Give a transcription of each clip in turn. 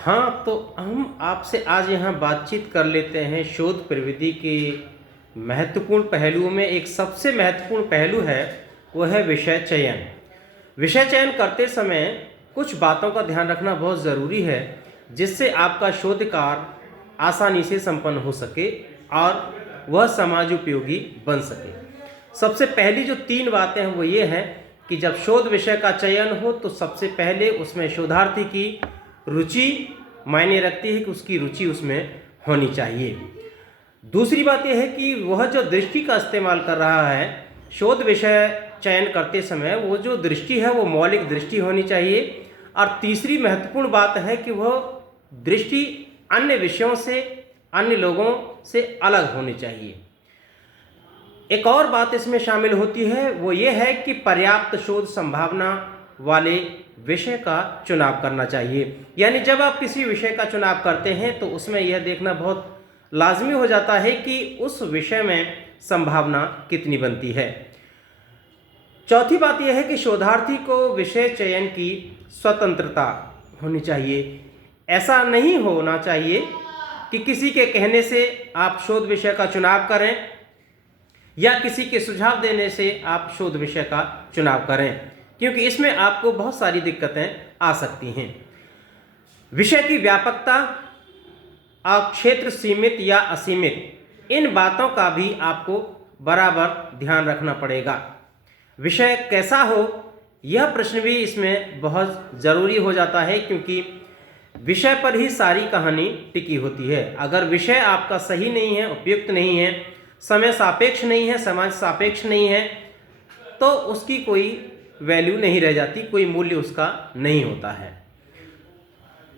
हाँ, तो हम आपसे आज यहाँ बातचीत कर लेते हैं शोध प्रविधि के महत्वपूर्ण पहलुओं में। एक सबसे महत्वपूर्ण पहलू है, वो है विषय चयन। विषय चयन करते समय कुछ बातों का ध्यान रखना बहुत ज़रूरी है, जिससे आपका शोध कार्य आसानी से संपन्न हो सके और वह समाज उपयोगी बन सके। सबसे पहली जो 3 बातें हैं वो ये हैं कि जब शोध विषय का चयन हो तो सबसे पहले उसमें शोधार्थी की रुचि मायने रखती है कि उसकी रुचि उसमें होनी चाहिए। दूसरी बात यह है कि वह जो दृष्टि का इस्तेमाल कर रहा है शोध विषय चयन करते समय, वो जो दृष्टि है वो मौलिक दृष्टि होनी चाहिए। और तीसरी महत्वपूर्ण बात है कि वह दृष्टि अन्य विषयों से, अन्य लोगों से अलग होनी चाहिए। एक और बात इसमें शामिल होती है, वो ये है कि पर्याप्त शोध संभावना वाले विषय का चुनाव करना चाहिए। यानी जब आप किसी विषय का चुनाव करते हैं तो उसमें यह देखना बहुत लाजमी हो जाता है कि उस विषय में संभावना कितनी बनती है। चौथी बात यह है कि शोधार्थी को विषय चयन की स्वतंत्रता होनी चाहिए। ऐसा नहीं होना चाहिए कि किसी के कहने से आप शोध विषय का चुनाव करें या किसी के सुझाव देने से आप शोध विषय का चुनाव करें, क्योंकि इसमें आपको बहुत सारी दिक्कतें आ सकती हैं। विषय की व्यापकता और क्षेत्र सीमित या असीमित, इन बातों का भी आपको बराबर ध्यान रखना पड़ेगा। विषय कैसा हो, यह प्रश्न भी इसमें बहुत ज़रूरी हो जाता है, क्योंकि विषय पर ही सारी कहानी टिकी होती है। अगर विषय आपका सही नहीं है, उपयुक्त नहीं है, समय सापेक्ष नहीं है, समाज सापेक्ष नहीं है, तो उसकी कोई वैल्यू नहीं रह जाती, कोई मूल्य उसका नहीं होता है।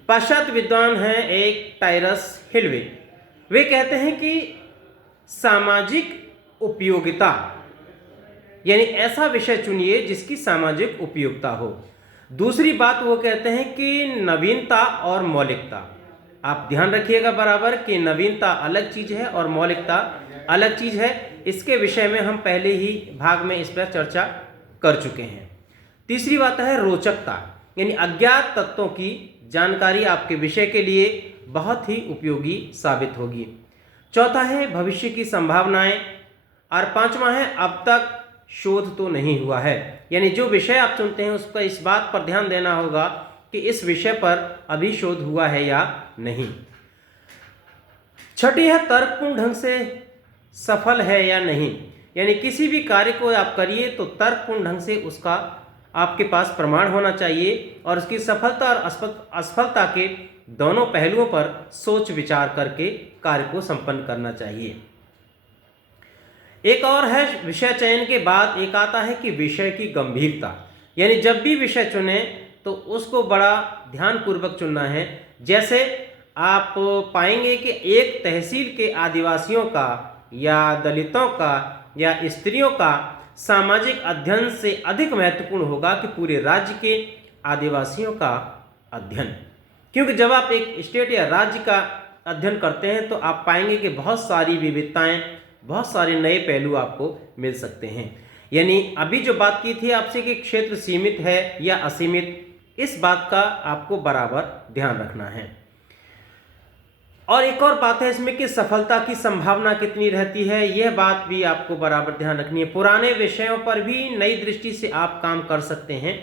पाश्चात्य विद्वान हैं एक टायरस हिलवे, वे कहते हैं कि सामाजिक उपयोगिता, यानी ऐसा विषय चुनिए जिसकी सामाजिक उपयोगिता हो। दूसरी बात वो कहते हैं कि नवीनता और मौलिकता। आप ध्यान रखिएगा बराबर कि नवीनता अलग चीज़ है और मौलिकता अलग चीज़ है। इसके विषय में हम पहले ही भाग में इस पर चर्चा कर चुके हैं। तीसरी बात है रोचकता, यानी अज्ञात तत्वों की जानकारी आपके विषय के लिए बहुत ही उपयोगी साबित होगी। चौथा है भविष्य की संभावनाएं, और पांचवा है अब तक शोध तो नहीं हुआ है, यानी जो विषय आप चुनते हैं उसका इस बात पर ध्यान देना होगा कि इस विषय पर अभी शोध हुआ है या नहीं। छठी है तर्कपूर्ण ढंग से सफल है या नहीं, यानी किसी भी कार्य को आप करिए तो तर्कपूर्ण ढंग से उसका आपके पास प्रमाण होना चाहिए और उसकी सफलता और असफलता के दोनों पहलुओं पर सोच विचार करके कार्य को संपन्न करना चाहिए। एक और है विषय चयन के बाद एक आता है कि विषय की गंभीरता, यानी जब भी विषय चुने तो उसको बड़ा ध्यानपूर्वक चुनना है। जैसे आप पाएंगे कि एक तहसील के आदिवासियों का या दलितों का या स्त्रियों का सामाजिक अध्ययन से अधिक महत्वपूर्ण होगा कि पूरे राज्य के आदिवासियों का अध्ययन, क्योंकि जब आप एक स्टेट या राज्य का अध्ययन करते हैं तो आप पाएंगे कि बहुत सारी विविधताएं, बहुत सारे नए पहलू आपको मिल सकते हैं। यानी अभी जो बात की थी आपसे कि क्षेत्र सीमित है या असीमित, इस बात का आपको बराबर ध्यान रखना है। और एक और बात है इसमें कि सफलता की संभावना कितनी रहती है, यह बात भी आपको बराबर ध्यान रखनी है। पुराने विषयों पर भी नई दृष्टि से आप काम कर सकते हैं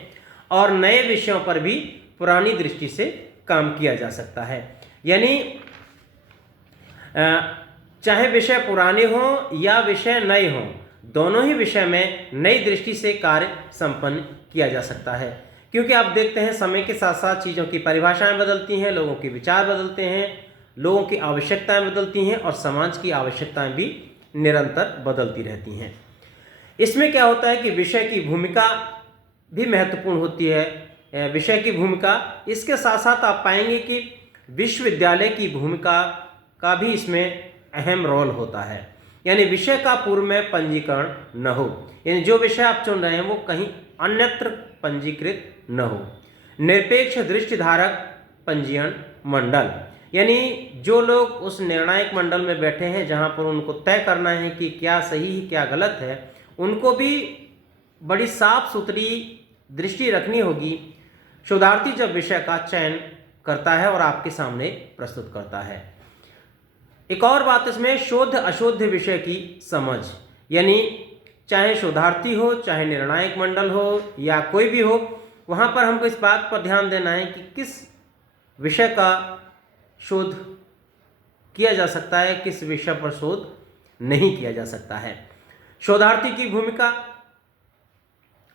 और नए विषयों पर भी पुरानी दृष्टि से काम किया जा सकता है। यानी चाहे विषय पुराने हों या विषय नए हों, दोनों ही विषय में नई दृष्टि से कार्य संपन्न किया जा सकता है। क्योंकि आप देखते हैं समय के साथ साथ चीज़ों की परिभाषाएं बदलती हैं, लोगों के विचार बदलते हैं, लोगों की आवश्यकताएं बदलती हैं और समाज की आवश्यकताएं भी निरंतर बदलती रहती हैं। इसमें क्या होता है कि विषय की भूमिका भी महत्वपूर्ण होती है। विषय की भूमिका, इसके साथ साथ आप पाएंगे कि विश्वविद्यालय की भूमिका का भी इसमें अहम रोल होता है। यानी विषय का पूर्व में पंजीकरण न हो, यानी जो विषय आप चुन रहे हैं वो कहीं अन्यत्र पंजीकृत न हो। निरपेक्ष दृष्टिधारक पंजीयन मंडल, यानी जो लोग उस निर्णायक मंडल में बैठे हैं जहां पर उनको तय करना है कि क्या सही है क्या गलत है, उनको भी बड़ी साफ सुथरी दृष्टि रखनी होगी। शोधार्थी जब विषय का चयन करता है और आपके सामने प्रस्तुत करता है। एक और बात इसमें शोध अशोध विषय की समझ, यानी चाहे शोधार्थी हो, चाहे निर्णायक मंडल हो या कोई भी हो, वहाँ पर हमको इस बात पर ध्यान देना है कि किस विषय का शोध किया जा सकता है, किस विषय पर शोध नहीं किया जा सकता है। शोधार्थी की भूमिका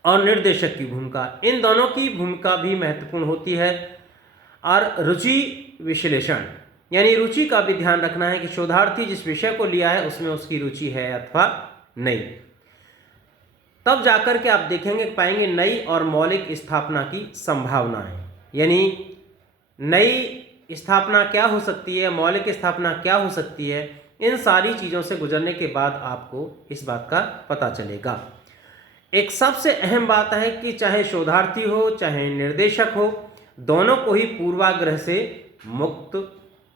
और निर्देशक की भूमिका, इन दोनों की भूमिका भी महत्वपूर्ण होती है। और रुचि विश्लेषण, यानी रुचि का भी ध्यान रखना है कि शोधार्थी जिस विषय को लिया है उसमें उसकी रुचि है अथवा नहीं। तब जाकर के आप देखेंगे पाएंगे नई और मौलिक स्थापना की संभावनाएं, यानी नई स्थापना क्या हो सकती है, मौलिक स्थापना क्या हो सकती है। इन सारी चीज़ों से गुजरने के बाद आपको इस बात का पता चलेगा। एक सबसे अहम बात है कि चाहे शोधार्थी हो चाहे निर्देशक हो, दोनों को ही पूर्वाग्रह से मुक्त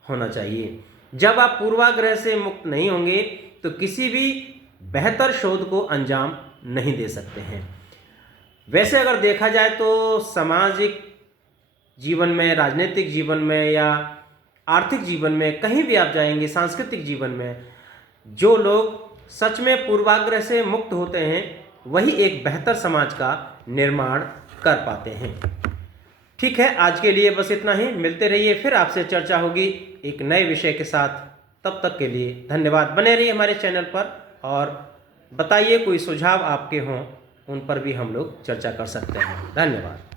होना चाहिए। जब आप पूर्वाग्रह से मुक्त नहीं होंगे तो किसी भी बेहतर शोध को अंजाम नहीं दे सकते हैं। वैसे अगर देखा जाए तो सामाजिक जीवन में, राजनीतिक जीवन में या आर्थिक जीवन में, कहीं भी आप जाएंगे, सांस्कृतिक जीवन में, जो लोग सच में पूर्वाग्रह से मुक्त होते हैं वही एक बेहतर समाज का निर्माण कर पाते हैं। ठीक है, आज के लिए बस इतना ही। मिलते रहिए, फिर आपसे चर्चा होगी एक नए विषय के साथ। तब तक के लिए धन्यवाद। बने रहिए हमारे चैनल पर और बताइए कोई सुझाव आपके हों, उन पर भी हम लोग चर्चा कर सकते हैं। धन्यवाद।